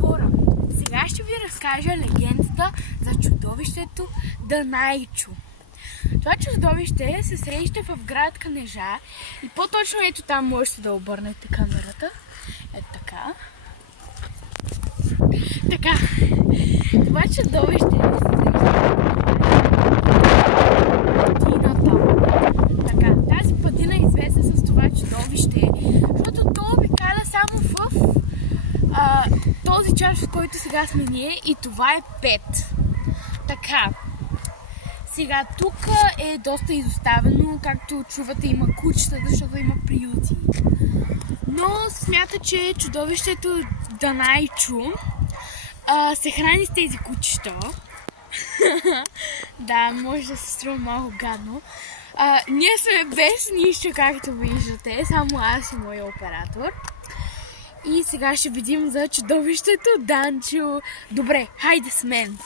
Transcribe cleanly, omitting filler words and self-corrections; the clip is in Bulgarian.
Хора, сега ще ви разкажа легендата за чудовището Данайчо. Това чудовище се среща в град Кнежа и по-точно ето там можете да обърнете камерата. Ето така. Така, това чудовище се среща така, тази падина е известна с това чудовище, защото то обикаля само в този час, в който сега сме ние, и това е 5. Така, сега тук е доста изоставено, както чувате има кучета, защото има приюти. Но смята, че чудовището Данайчо се храни с тези кучета. Да, може да се струва малко гадно. Ние сме без нищо, както виждате, само аз и моя оператор. И сега ще видим за чудовището Данчо. Добре, хайде с мен!